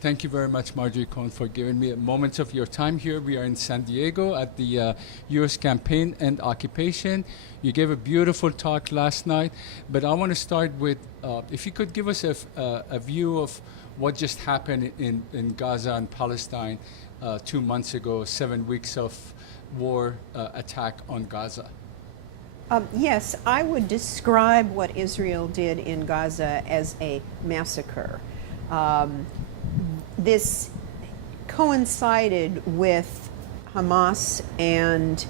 Thank you very much, Marjorie Cohn, for giving me a moment of your time here. We are in San Diego at the U.S. Campaign and Occupation. You gave a beautiful talk last night, but I want to start with, if you could give us a view of what just happened in Gaza and Palestine 2 months ago, 7 weeks of war attack on Gaza. Yes, I would describe what Israel did in Gaza as a massacre. This coincided with Hamas and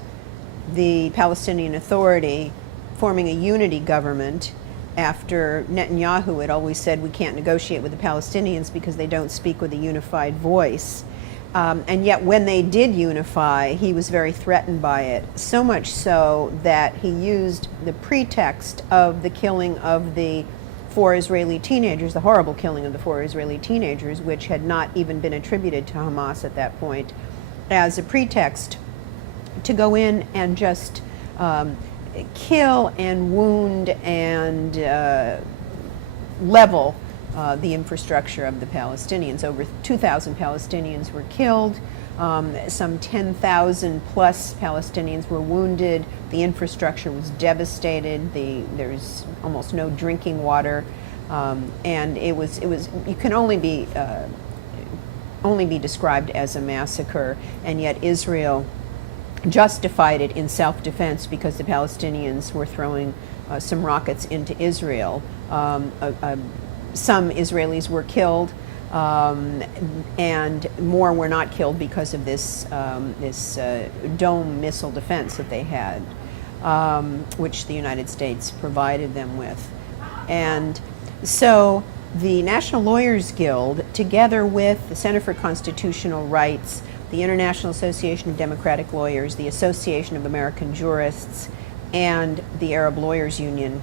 the Palestinian Authority forming a unity government after Netanyahu had always said we can't negotiate with the Palestinians because they don't speak with a unified voice. And yet when they did unify, he was very threatened by it, so much so that he used the pretext of the killing of the 4 Israeli teenagers, the horrible killing of the 4 Israeli teenagers, which had not even been attributed to Hamas at that point, as a pretext to go in and just kill and wound and level the infrastructure of the Palestinians. Over 2,000 Palestinians were killed. Some 10,000 plus Palestinians were wounded. The infrastructure was devastated. There's almost no drinking water, and it was you can only be described as a massacre. And yet Israel justified it in self-defense because the Palestinians were throwing some rockets into Israel. Some Israelis were killed. And more were not killed because of this dome missile defense that they had, which the United States provided them with. And so the National Lawyers Guild, together with the Center for Constitutional Rights, the International Association of Democratic Lawyers, the Association of American Jurists, and the Arab Lawyers Union,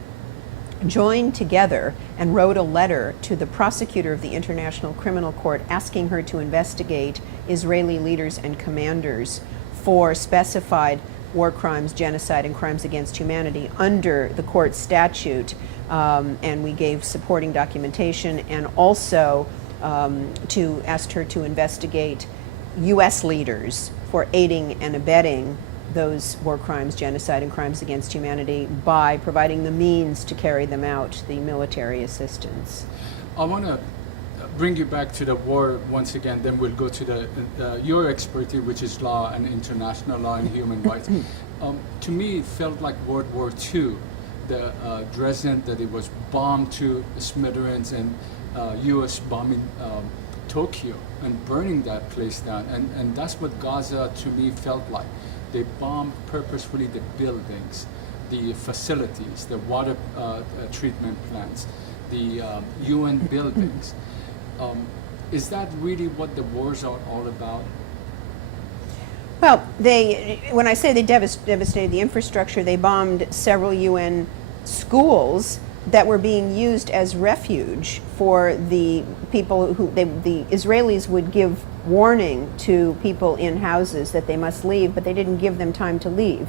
joined together and wrote a letter to the prosecutor of the International Criminal Court asking her to investigate Israeli leaders and commanders for specified war crimes, genocide, and crimes against humanity under the court statute. And we gave supporting documentation, and also to asked her to investigate U.S. leaders for aiding and abetting those war crimes, genocide, and crimes against humanity by providing the means to carry them out, the military assistance. I want to bring you back to the war once again, then we'll go to your expertise, which is law and international law and human rights. To me, it felt like World War II, the Dresden, that it was bombed to smithereens, and U.S. bombing Tokyo and burning that place down. And that's what Gaza, to me, felt like. They bombed purposefully the buildings, the facilities, the water treatment plants, the UN buildings. Is that really what the wars are all about? Well, when I say they devastated the infrastructure, they bombed several UN schools that were being used as refuge for the people who the Israelis would give warning to people in houses that they must leave, but they didn't give them time to leave.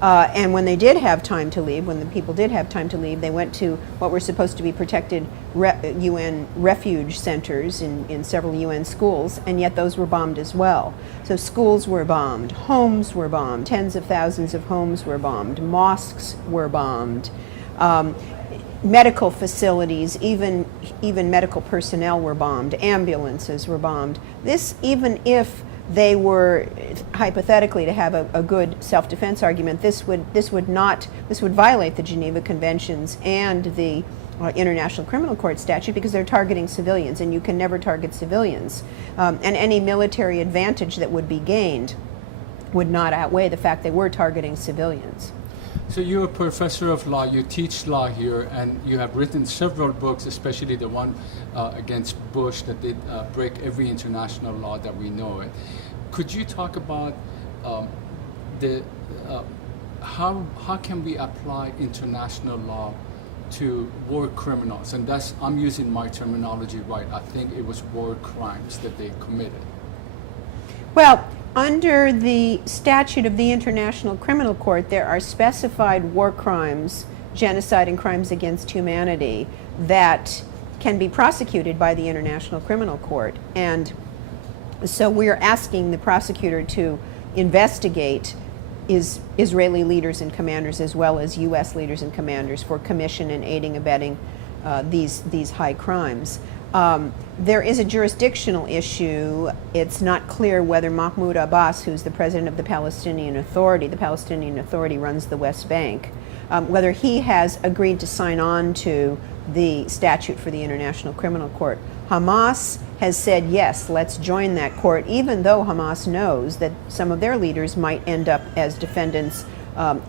And when they did have time to leave, when the people did have time to leave, they went to what were supposed to be protected UN refuge centers in several UN schools, and yet those were bombed as well. So schools were bombed, homes were bombed, tens of thousands of homes were bombed, mosques were bombed. Medical facilities, even medical personnel were bombed, ambulances were bombed. This, even if they were hypothetically to have a good self-defense argument, this would violate the Geneva Conventions and the International Criminal Court statute, because they're targeting civilians, and you can never target civilians. And any military advantage that would be gained would not outweigh the fact they were targeting civilians. So you're a professor of law, you teach law here, and you have written several books, especially the one against Bush that did break every international law that we know it. Could you talk about how can we apply international law to war criminals? And that's, I'm using my terminology right, I think it was war crimes that they committed. Well, under the statute of the International Criminal Court, there are specified war crimes, genocide, and crimes against humanity that can be prosecuted by the International Criminal Court. And so we're asking the prosecutor to investigate Israeli leaders and commanders as well as U.S. leaders and commanders for commission and aiding abetting these high crimes. There is a jurisdictional issue. It's not clear whether Mahmoud Abbas, who's the president of the Palestinian Authority runs the West Bank, whether he has agreed to sign on to the statute for the International Criminal Court. Hamas has said, yes, let's join that court, even though Hamas knows that some of their leaders might end up as defendants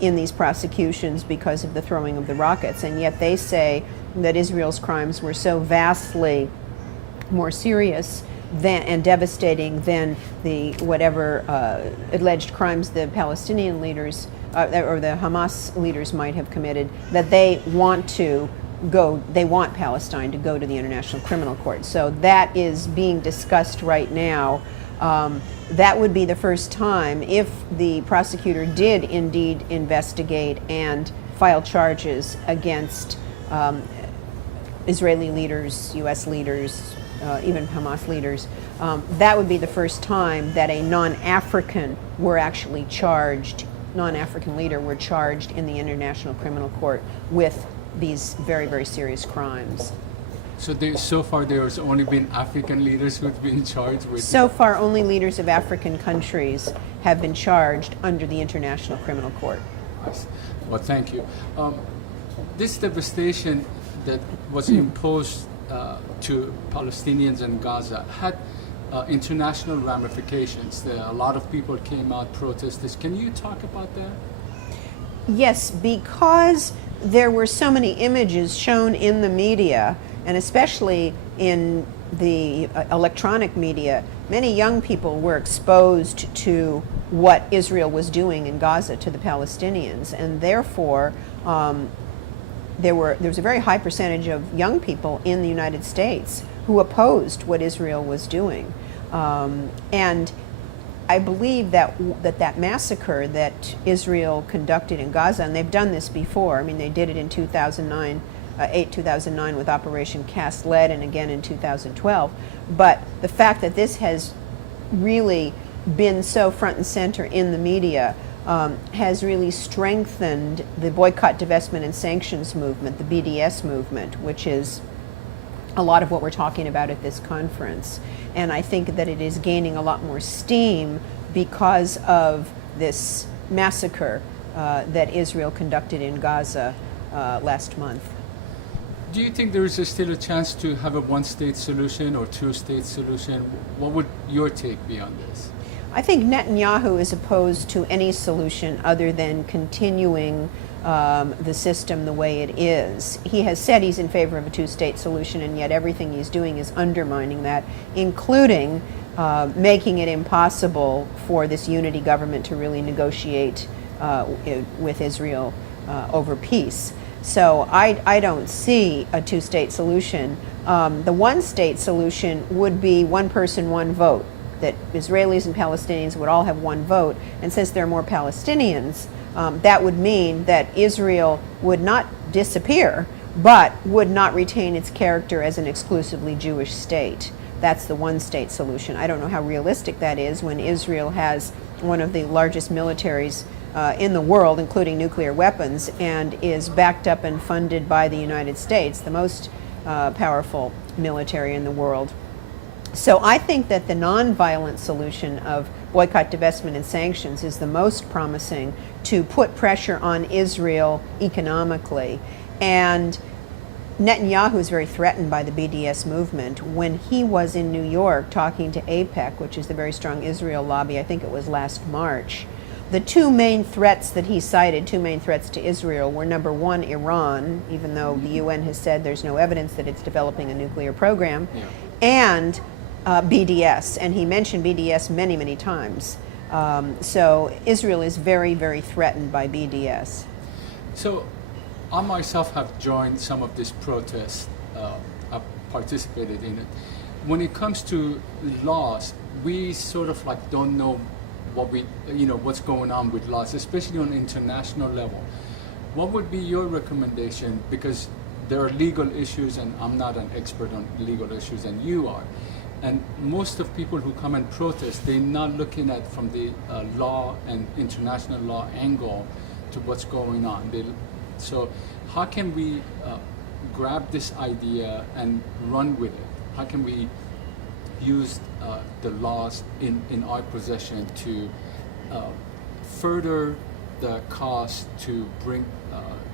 in these prosecutions because of the throwing of the rockets. And yet they say that Israel's crimes were so vastly more serious and devastating than the whatever alleged crimes the Palestinian leaders or the Hamas leaders might have committed, that they want Palestine to go to the International Criminal Court. So that is being discussed right now. That would be the first time if the prosecutor did indeed investigate and file charges against Israeli leaders, U.S. leaders, even Hamas leaders. That would be the first time that a non-African were actually charged, non-African leader were charged in the International Criminal Court with these very, very serious crimes. So far there's only been African leaders who've been charged with... So far only leaders of African countries have been charged under the International Criminal Court. Nice. Well, thank you. This devastation that was imposed to Palestinians in Gaza had international ramifications. A lot of people came out protesters. Can you talk about that? Yes, because there were so many images shown in the media, and especially in the electronic media, many young people were exposed to what Israel was doing in Gaza to the Palestinians, and therefore there was a very high percentage of young people in the United States who opposed what Israel was doing. And I believe that massacre that Israel conducted in Gaza, and they've done this before, I mean, they did it in 2009 with Operation Cast Lead, and again in 2012. But the fact that this has really been so front and center in the media has really strengthened the boycott, divestment, and sanctions movement, the BDS movement, which is a lot of what we're talking about at this conference. And I think that it is gaining a lot more steam because of this massacre that Israel conducted in Gaza last month. Do you think there is still a chance to have a one-state solution or two-state solution? What would your take be on this? I think Netanyahu is opposed to any solution other than continuing the system the way it is. He has said he's in favor of a two-state solution, and yet everything he's doing is undermining that, including making it impossible for this unity government to really negotiate with Israel over peace. So I don't see a two-state solution. The one-state solution would be one person, one vote, that Israelis and Palestinians would all have one vote. And since there are more Palestinians, that would mean that Israel would not disappear, but would not retain its character as an exclusively Jewish state. That's the one-state solution. I don't know how realistic that is when Israel has one of the largest militaries in the world, including nuclear weapons, and is backed up and funded by the United States, the most powerful military in the world. So I think that the nonviolent solution of boycott, divestment, and sanctions is the most promising to put pressure on Israel economically. And Netanyahu is very threatened by the BDS movement. When he was in New York talking to AIPAC, which is the very strong Israel lobby, I think it was last March, the two main threats that he cited, two main threats to Israel, were number one, Iran, even though the UN has said there's no evidence that it's developing a nuclear program, and BDS, and he mentioned BDS many, many times. So Israel is very, very threatened by BDS. So I myself have joined some of these protests. I've participated in it. When it comes to laws, we sort of like don't know what's going on with laws, especially on international level. What would be your recommendation? Because there are legal issues, and I'm not an expert on legal issues, and you are. And most of people who come and protest, they're not looking at from the law and international law angle to what's going on. So how can we grab this idea and run with it? How can we use the laws in our possession to further the cause to bring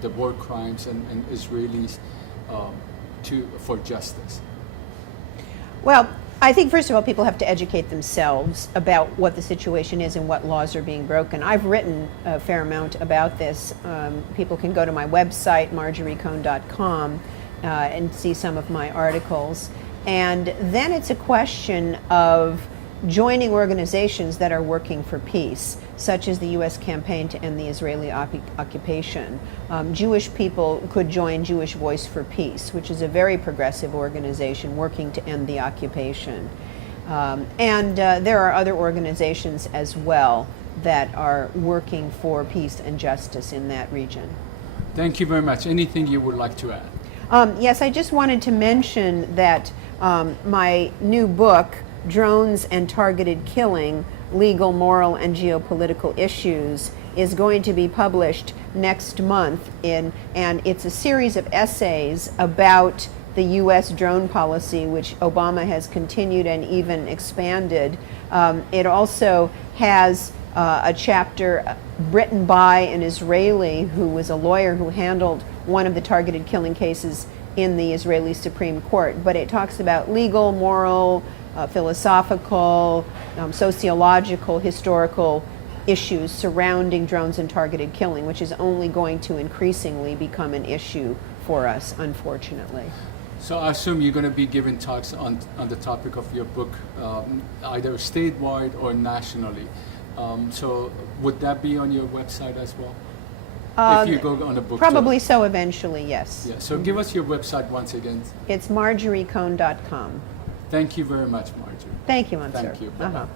the war crimes and Israelis for justice? Well, I think first of all, people have to educate themselves about what the situation is and what laws are being broken. I've written a fair amount about this. People can go to my website, marjoriecohn.com, and see some of my articles. And then it's a question of joining organizations that are working for peace, such as the U.S. campaign to end the Israeli occupation. Jewish people could join Jewish Voice for Peace, which is a very progressive organization working to end the occupation. And there are other organizations as well that are working for peace and justice in that region. Thank you very much. Anything you would like to add? Yes, I just wanted to mention that my new book, Drones and Targeted Killing, Legal, Moral, and Geopolitical Issues, is going to be published next month, and it's a series of essays about the U.S. drone policy, which Obama has continued and even expanded. It also has a chapter written by an Israeli who was a lawyer who handled one of the targeted killing cases in the Israeli Supreme Court. But it talks about legal, moral, philosophical, sociological, historical issues surrounding drones and targeted killing, which is only going to increasingly become an issue for us, unfortunately. So I assume you're going to be giving talks on the topic of your book, either statewide or nationally. So would that be on your website as well? If you go on a book Probably tour? so eventually, yes. Yeah. So give us your website once again. It's marjoriecohn.com. Thank you very much, Marjorie. Thank you, Mansoor. Thank you. Bye-bye.